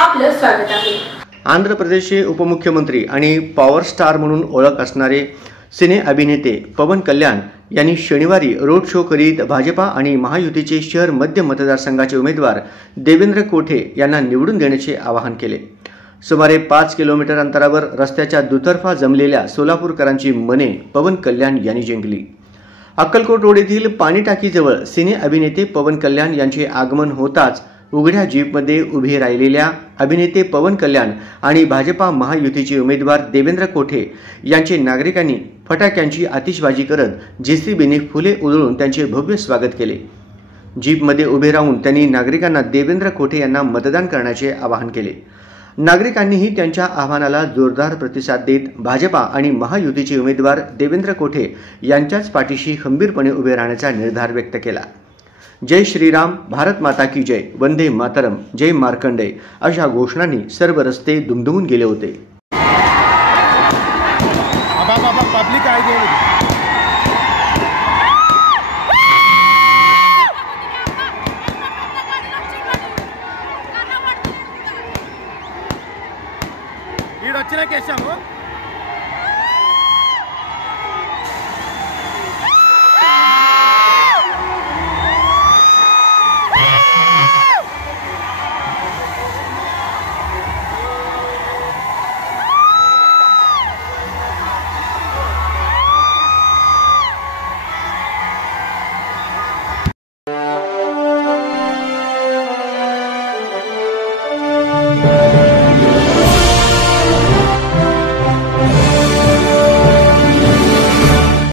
आपलं स्वागत आहे। आंध्र प्रदेशचे उपमुख्यमंत्री आणि पॉवर स्टार म्हणून ओळख असणारे सिने अभिनेते पवन कल्याण यांनी शनिवारी रोड शो करीत भाजपा आणि महायुतीचे शहर मध्य मतदारसंघाचे उमेदवार देवेंद्र कोठे यांना निवडून देण्याचे आवाहन केले। सुमारे 5 किलोमीटर अंतरावर रस्त्याच्या दुतर्फा जमलेल्या सोलापूरकरांची मने पवन कल्याण यांनी जिंकली। अक्कलकोट रोड येथील पाणी टाकीजवळ सिने अभिनेते पवन कल्याण यांचे आगमन होताच उघड्या जीपमध्ये उभे राहिलेल्या अभिनेते पवन कल्याण आणि भाजपा महायुतीचे उमेदवार देवेंद्र कोठे यांचे नागरिकांनी फटाक्यांची आतिषबाजी करत जेसीबीने फुले उधळून त्यांचे भव्य स्वागत केले। जीपमध्ये उभे राहून त्यांनी नागरिकांना देवेंद्र कोठे यांना मतदान करण्याचे आवाहन केले। नागरिकांनीही त्यांच्या आवाहनाला जोरदार प्रतिसाद देत भाजपा आणि महायुतीचे उमेदवार देवेंद्र कोठे यांच्याच पाठीशी खंबीरपणे उभे राहण्याचा निर्धार व्यक्त केला। जय श्रीराम, भारत माता की जय, वंदे मातरम, जय मार्कंडेय अशा घोषणांनी सर्व रस्ते दुमदुमून गेले होते। వచ్చిన కేశము